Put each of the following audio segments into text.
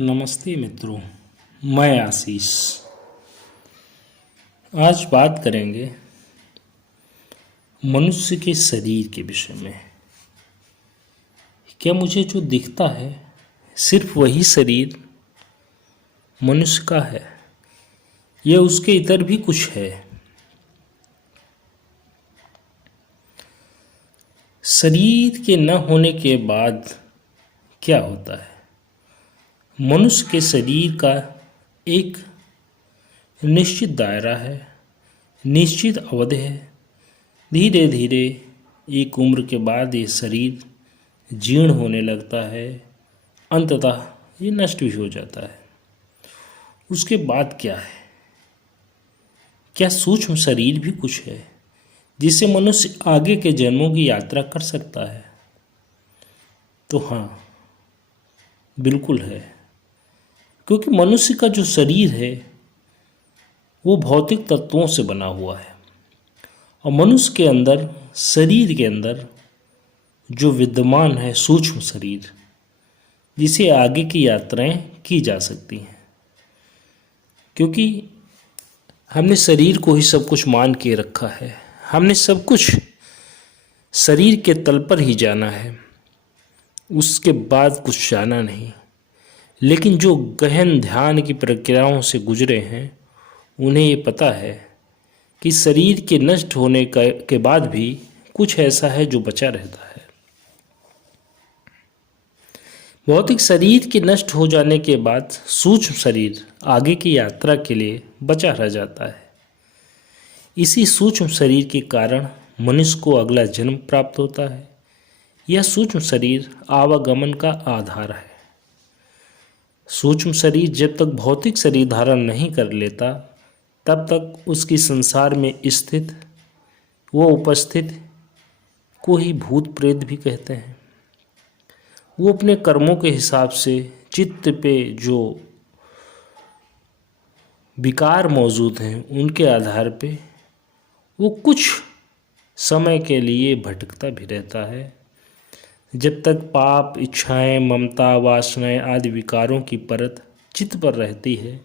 नमस्ते मित्रों, मैं आशीष। आज बात करेंगे मनुष्य के शरीर के विषय में। क्या मुझे जो दिखता है सिर्फ वही शरीर मनुष्य का है या उसके इतर भी कुछ है? शरीर के न होने के बाद क्या होता है? मनुष्य के शरीर का एक निश्चित दायरा है, निश्चित अवधि है। धीरे धीरे एक उम्र के बाद ये शरीर जीर्ण होने लगता है, अंततः ये नष्ट भी हो जाता है। उसके बाद क्या है? क्या सूक्ष्म शरीर भी कुछ है जिससे मनुष्य आगे के जन्मों की यात्रा कर सकता है? तो हाँ, बिल्कुल है। क्योंकि मनुष्य का जो शरीर है वो भौतिक तत्वों से बना हुआ है और मनुष्य के अंदर, शरीर के अंदर जो विद्यमान है सूक्ष्म शरीर, जिसे आगे की यात्राएं की जा सकती हैं। क्योंकि हमने शरीर को ही सब कुछ मान के रखा है, हमने सब कुछ शरीर के तल पर ही जाना है, उसके बाद कुछ जाना नहीं। लेकिन जो गहन ध्यान की प्रक्रियाओं से गुजरे हैं उन्हें ये पता है कि शरीर के नष्ट होने के बाद भी कुछ ऐसा है जो बचा रहता है। भौतिक शरीर के नष्ट हो जाने के बाद सूक्ष्म शरीर आगे की यात्रा के लिए बचा रह जाता है। इसी सूक्ष्म शरीर के कारण मनुष्य को अगला जन्म प्राप्त होता है। यह सूक्ष्म शरीर आवागमन का आधार है। सूक्ष्म शरीर जब तक भौतिक शरीर धारण नहीं कर लेता तब तक उसकी संसार में स्थित वो उपस्थित को ही भूत प्रेत भी कहते हैं। वो अपने कर्मों के हिसाब से चित्त पे जो विकार मौजूद हैं उनके आधार पे वो कुछ समय के लिए भटकता भी रहता है। जब तक पाप, इच्छाएं, ममता, वासनाएं आदि विकारों की परत चित्त पर रहती है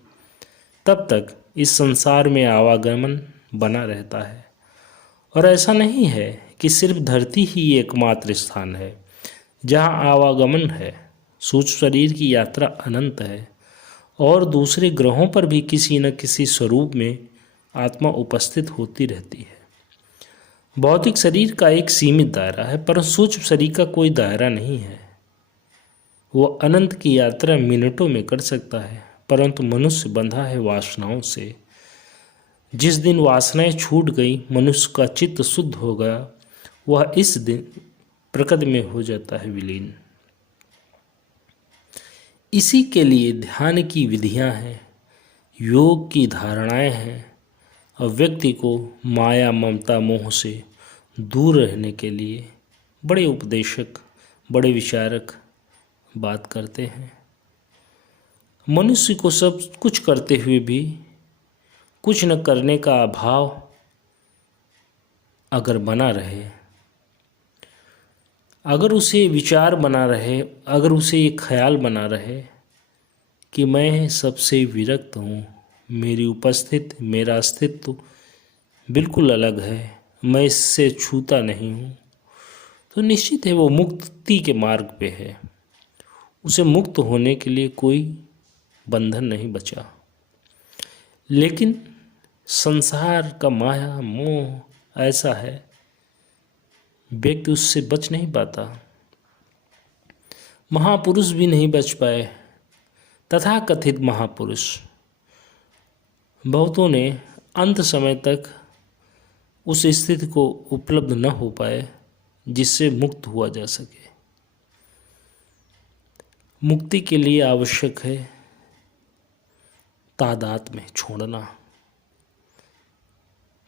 तब तक इस संसार में आवागमन बना रहता है। और ऐसा नहीं है कि सिर्फ धरती ही एकमात्र स्थान है जहाँ आवागमन है। सूक्ष्म शरीर की यात्रा अनंत है और दूसरे ग्रहों पर भी किसी न किसी स्वरूप में आत्मा उपस्थित होती रहती है। भौतिक शरीर का एक सीमित दायरा है, पर सूक्ष्म शरीर का कोई दायरा नहीं है। वो अनंत की यात्रा मिनटों में कर सकता है, परंतु मनुष्य बंधा है वासनाओं से। जिस दिन वासनाएं छूट गई, मनुष्य का चित्त शुद्ध हो गया, वह इस दिन प्रकृति में हो जाता है विलीन। इसी के लिए ध्यान की विधियां हैं, योग की धारणाएं हैं और व्यक्ति को माया, ममता, मोह से दूर रहने के लिए बड़े उपदेशक, बड़े विचारक बात करते हैं। मनुष्य को सब कुछ करते हुए भी कुछ न करने का अभाव अगर बना रहे, अगर उसे विचार बना रहे, अगर उसे ये ख्याल बना रहे कि मैं सबसे विरक्त हूँ, मेरी उपस्थिति, मेरा अस्तित्व बिल्कुल अलग है, मैं इससे छूता नहीं हूँ, तो निश्चित है वो मुक्ति के मार्ग पे है। उसे मुक्त होने के लिए कोई बंधन नहीं बचा। लेकिन संसार का माया, मोह ऐसा है, व्यक्ति उससे बच नहीं पाता। महापुरुष भी नहीं बच पाए। तथाकथित महापुरुष बहुतों ने अंत समय तक उस स्थिति को उपलब्ध न हो पाए जिससे मुक्त हुआ जा सके। मुक्ति के लिए आवश्यक है तादाद में छोड़ना।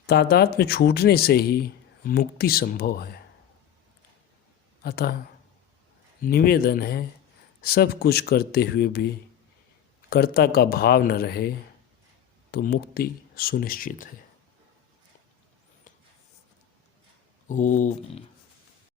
तादाद में छूटने से ही मुक्ति संभव है। अतः निवेदन है, सब कुछ करते हुए भी कर्ता का भाव न रहे तो मुक्ति सुनिश्चित है। ओम